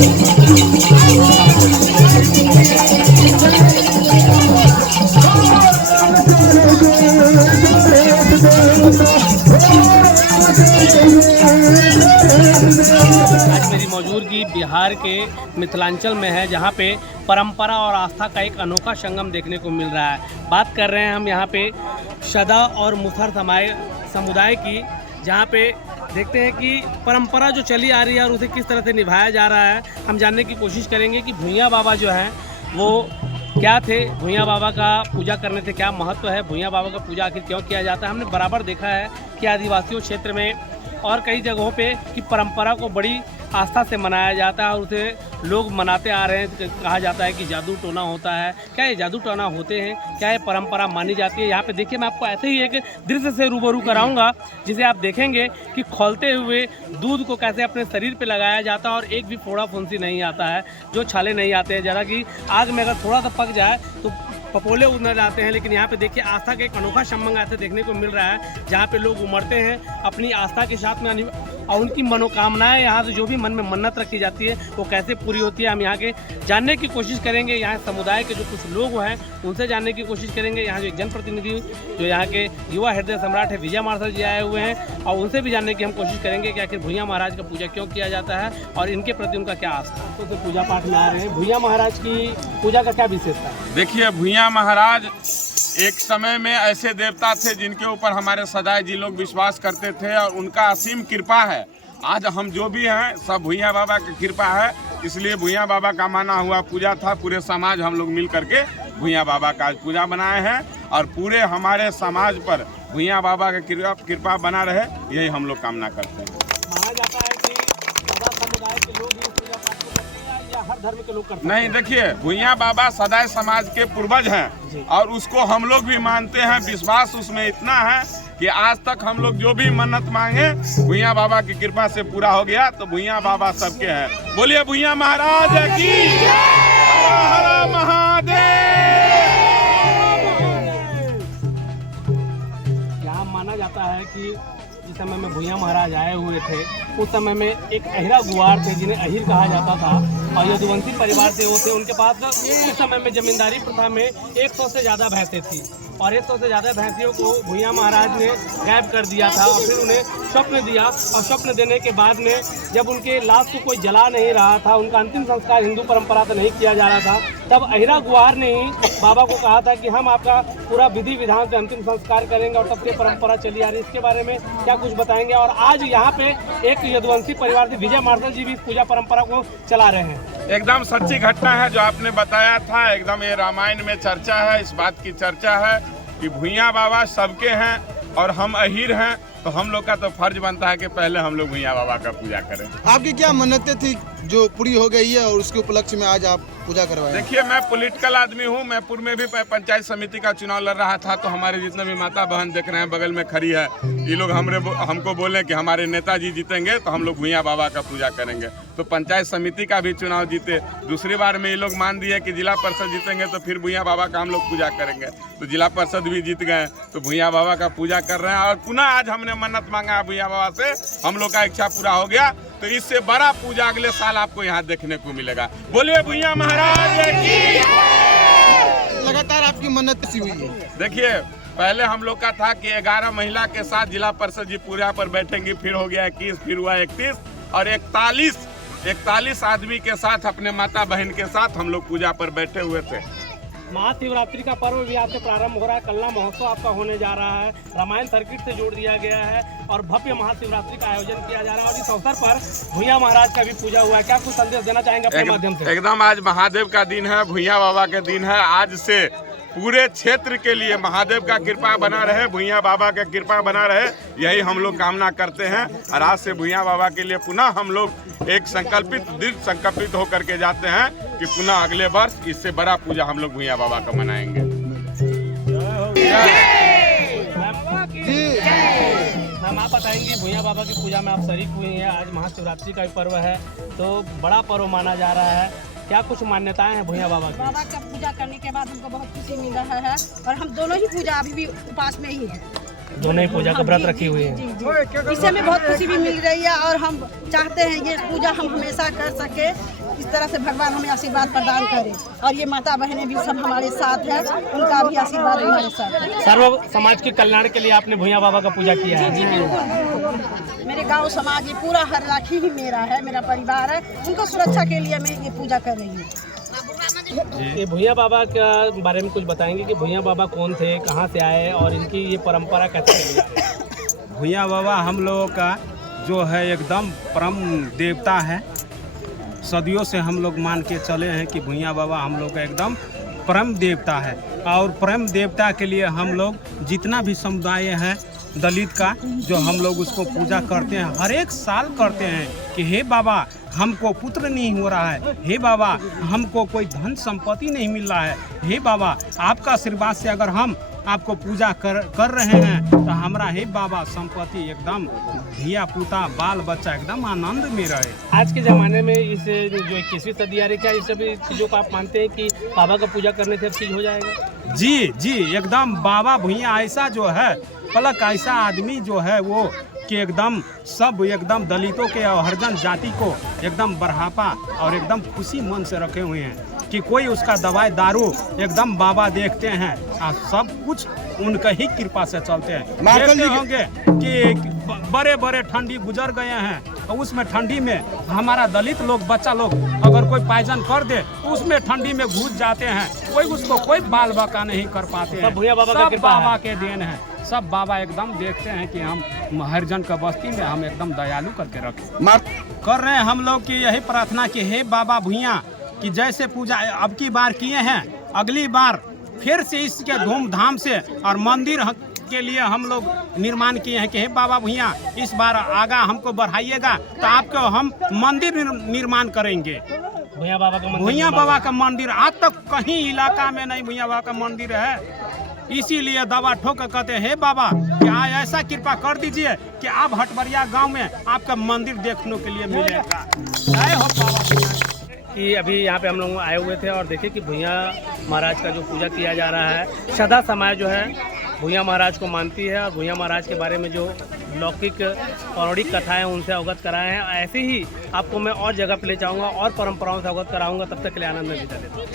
आज मेरी मौजूदगी बिहार के मिथिलांचल में है, जहाँ पे परंपरा और आस्था का एक अनोखा संगम देखने को मिल रहा है। बात कर रहे हैं हम यहाँ पे शदा और मुसहर समुदाय की, जहाँ पे देखते हैं कि परंपरा जो चली आ रही है और उसे किस तरह से निभाया जा रहा है। हम जानने की कोशिश करेंगे कि भुइयाँ बाबा जो हैं वो क्या थे, भुइयाँ बाबा का पूजा करने से क्या महत्व है, भुइयाँ बाबा का पूजा आखिर क्यों किया जाता है। हमने बराबर देखा है कि आदिवासियों क्षेत्र में और कई जगहों पे कि परंपरा को बड़ी आस्था से मनाया जाता है और उसे लोग मनाते आ रहे हैं। कहा जाता है कि जादू टोना होता है। क्या ये जादू टोना होते हैं? क्या ये परंपरा मानी जाती है? यहाँ पे देखिए, मैं आपको ऐसे ही एक दृश्य से रूबरू कराऊंगा जिसे आप देखेंगे कि खौलते हुए दूध को कैसे अपने शरीर पे लगाया जाता है और एक भी फोड़ा फुंसी नहीं आता है, जो छाले नहीं आते हैं। ज़रा कि आग में अगर थोड़ा सा पक जाए तो पपोले उतर जाते हैं। लेकिन यहाँ पे देखिए आस्था का एक अनोखा संबंध ऐसे देखने को मिल रहा है, जहाँ पे लोग उमड़ते हैं अपनी आस्था के साथ में और उनकी मनोकामनाएं, यहाँ से जो भी मन में मन्नत रखी जाती है वो कैसे पूरी होती है, हम यहाँ के जानने की कोशिश करेंगे। यहाँ समुदाय के जो कुछ लोग हैं उनसे जानने की कोशिश करेंगे। यहाँ जो एक जनप्रतिनिधि जो यहाँ के युवा हृदय सम्राट है विजय मार्शल जी आए हुए हैं, और उनसे भी जानने की हम कोशिश करेंगे कि आखिर भुइयाँ महाराज का पूजा क्यों किया जाता है और इनके प्रति उनका क्या आस्था। तो पूजा पाठ में आ रहे हैं, भुइयाँ महाराज की पूजा का क्या विशेषता है? देखिए, भुइयाँ महाराज एक समय में ऐसे देवता थे जिनके ऊपर हमारे सदाए जी लोग विश्वास करते थे और उनका असीम कृपा है। आज हम जो भी हैं सब भुइयाँ बाबा की कृपा है, इसलिए भुइयाँ बाबा का माना हुआ पूजा था। पूरे समाज हम लोग मिल करके भुइयाँ बाबा का पूजा बनाए हैं और पूरे हमारे समाज पर भुइयाँ बाबा का कृपा बना रहे, यही हम लोग कामना करते हैं। माना जाता है कि सदा समुदाय के लोग ही पूजा पाठ को करते हैं या हर धर्म के लोग करते हैं? नहीं, देखिए, भुइयाँ बाबा सदाए समाज के पूर्वज हैं और उसको हम लोग भी मानते हैं। विश्वास उसमें इतना है कि आज तक हम लोग जो भी मन्नत मांगे भुइयाँ बाबा की कृपा से पूरा हो गया। तो भुइयाँ बाबा सबके हैं। बोलिए भुइयाँ महाराज की जय। हर हर महादेव। यहाँ माना जाता है कि जिस समय में भुइयाँ महाराज आए हुए थे उस समय में एक अहिरा गुआर थे जिन्हें अहिर कहा जाता था और यदुवंशी परिवार से होते। उनके पास उस समय में जमींदारी प्रथा में 100 से ज़्यादा भैंसें थी और 100 से ज़्यादा भैंसियों को भुइयाँ महाराज ने गायब कर दिया था और फिर उन्हें स्वप्न दिया और स्वप्न देने के बाद में जब उनके लाश को कोई जला नहीं रहा था, उनका अंतिम संस्कार हिंदू परंपरा से नहीं किया जा रहा था, तब अहिरा गुआर ने ही बाबा को कहा था कि हम आपका पूरा विधि विधान से अंतिम संस्कार करेंगे और तब से परंपरा चली आ रही है। इसके बारे में क्या कुछ बताएंगे? और आज यहाँ पे एक यदुवंशी परिवार से विजय मार्शल जी भी इस पूजा परंपरा को चला रहे हैं। एकदम सच्ची घटना है जो आपने बताया था। एकदम ये रामायण में चर्चा है, इस बात की चर्चा है कि भुइयाँ बाबा सबके हैं और हम अहीर हैं, तो हम लोग का तो फर्ज बनता है कि पहले हम लोग भुइयाँ बाबा का पूजा करें। आपकी क्या मन्नतें थी जो पूरी हो गई है और उसके उपलक्ष्य में आज आप पूजा करवाए? देखिए, मैं पॉलिटिकल आदमी हूँ। मैं पूर्व में भी पंचायत समिति का चुनाव लड़ रहा था, तो हमारे जितने भी माता बहन देख रहे हैं बगल में खड़ी है, ये लोग हमको बोले कि हमारे नेताजी जीतेंगे तो हम लोग भुइयाँ बाबा का पूजा करेंगे। तो पंचायत समिति का भी चुनाव जीते। दूसरी बार में ये लोग मान दिए कि जिला परिषद जीतेंगे तो फिर भुइयाँ बाबा का हम लोग पूजा करेंगे। तो जिला परिषद भी जीत गए, तो भुइयाँ बाबा का पूजा कर रहे हैं और पुनः आज हमने मन्नत मांगा है भुइयाँ बाबा से, हम लोग का इच्छा पूरा हो गया। तो इससे बड़ा पूजा अगले साल आपको यहाँ देखने को मिलेगा। बोलिए भुइयाँ महाराज की। लगातार आपकी मन्नत सी हुई है? देखिए, पहले हम लोग का था कि 11 महिला के साथ जिला परिषद जी पूरा पर बैठेंगी, फिर हो गया 21, फिर हुआ 31 और 41 आदमी के साथ अपने माता बहन के साथ हम लोग पूजा पर बैठे हुए थे। महाशिवरात्रि का पर्व भी आपसे प्रारंभ हो रहा है। कल्ला महोत्सव आपका होने जा रहा है, रामायण सर्किट से जोड़ दिया गया है और भव्य महाशिवरात्रि का आयोजन किया जा रहा है और इस अवसर पर भुइयाँ महाराज का भी पूजा हुआ है। क्या कुछ संदेश देना चाहेंगे अपने माध्यम से? एकदम आज महादेव का दिन है, भुइयाँ बाबा के दिन है। आज से पूरे क्षेत्र के लिए महादेव का कृपा बना रहे, भुइयाँ बाबा का कृपा बना रहे, यही हम लोग कामना करते हैं। और आज से भुइयाँ बाबा के लिए पुनः हम लोग एक दृढ़ संकल्पित होकर के जाते हैं कि पुनः अगले वर्ष इससे बड़ा पूजा हम लोग भुइयाँ बाबा का मनाएंगे। मैम, आप बताएंगी भुइयाँ बाबा की पूजा में आप शरीक हुई हैं, आज महाशिवरात्रि का भी पर्व है तो बड़ा पर्व माना जा रहा है, क्या कुछ मान्यताएं हैं भुइयाँ बाबा की? बाबा का पूजा करने के बाद हमको बहुत खुशी मिल रहा है और हम दोनों ही पूजा अभी भी उपास में ही है। दोनों ही पूजा का व्रत रखी हुई है। जी जी, इससे हमें बहुत खुशी भी मिल रही है और हम चाहते हैं ये पूजा हम हमेशा कर सके, इस तरह से भगवान हमें आशीर्वाद प्रदान करे। और ये माता बहनें भी सब हमारे साथ है, उनका भी आशीर्वाद हमारे साथ है। सर्व समाज के कल्याण के लिए आपने भुइयां बाबा का पूजा किया है। जी बिल्कुल, मेरे गांव समाज ये पूरा हर राखी ही मेरा है, मेरा परिवार है, उनको सुरक्षा के लिए मैं ये पूजा कर रही हूँ। ये भुइयां बाबा के बारे में कुछ बताएंगे कि भुइयां बाबा कौन थे, कहाँ से आए और इनकी ये परंपरा कैसे चली है? भुइयां बाबा हम लोगों का जो है एकदम परम देवता है। सदियों से हम लोग मान के चले हैं कि भुइयां बाबा हम लोग का एकदम परम देवता है। और परम देवता के लिए हम लोग जितना भी समुदाय है दलित का, जो हम लोग उसको पूजा करते हैं, हर एक साल करते हैं कि हे बाबा हमको पुत्र नहीं हो रहा है, हे बाबा हमको कोई धन संपत्ति नहीं मिल रहा है, हे बाबा आपका आशीर्वाद से अगर हम आपको पूजा कर रहे हैं तो हमारा हे बाबा संपत्ति एकदम धिया पुता बाल बच्चा एकदम आनंद में रहे। आज के ज़माने में इस जो 21वीं सदी आ रही, क्या इस सभी चीज़ों को आप मानते हैं कि बाबा का पूजा करने से अब चीज़ हो जाएगा? जी जी, एकदम बाबा भुइयां ऐसा जो है पलक ऐसा आदमी जो है वो कि एकदम सब एकदम दलितों के और हरिजन जाति को एकदम बढ़ावा और एकदम खुशी मन से रखे हुए हैं कि कोई उसका दवाई दारू एकदम बाबा देखते हैं और सब कुछ उनका ही कृपा से चलते हैं। देखते होंगे कि बड़े बड़े ठंडी गुजर गए हैं और उसमें ठंडी में हमारा दलित लोग बच्चा लोग अगर कोई पायजन कर दे तो उसमें ठंडी में घुस जाते हैं, कोई उसको कोई बाल बाका नहीं कर पाते हैं। सब भुइयां बाबा का सब कृपा है। बाबा के देन है। सब बाबा एकदम देखते हैं कि हम हरिजन का बस्ती में हम एकदम दयालु करके रखें। कर रहे हैं हम लोग की यही प्रार्थना कि हे बाबा भुइयां कि जैसे पूजा अब की बार किए हैं, अगली बार फिर से इसके धूमधाम से और मंदिर के लिए हम लोग निर्माण किए हैं कि हे बाबा भुइयां इस बार आगा हमको बढ़ाइएगा तो आपको हम मंदिर निर्माण करेंगे। भुइयां बाबा का मंदिर, भुइयां बाबा का मंदिर आज तक कहीं इलाका में नहीं भुइयां बाबा का मंदिर है, इसीलिए दवा ठोक कहते हैं हे बाबा कि आज ऐसा कृपा कर दीजिए कि आप हटबरिया गांव में आपका मंदिर देखने के लिए मिलेगा। जय हो बाबा। कि अभी यहाँ पे हम लोग आए हुए थे और देखे कि भुइयां महाराज का जो पूजा किया जा रहा है, सदा समाज जो है भुइयां महाराज को मानती है और भुइयां महाराज के बारे में जो लौकिक पौराणिक कथाएं उनसे अवगत कराए हैं। ऐसे ही आपको मैं और जगह पे ले जाऊंगा और परंपराओं से अवगत कराऊंगा। तब तक के लिए आनंद में विदा लेता हूं।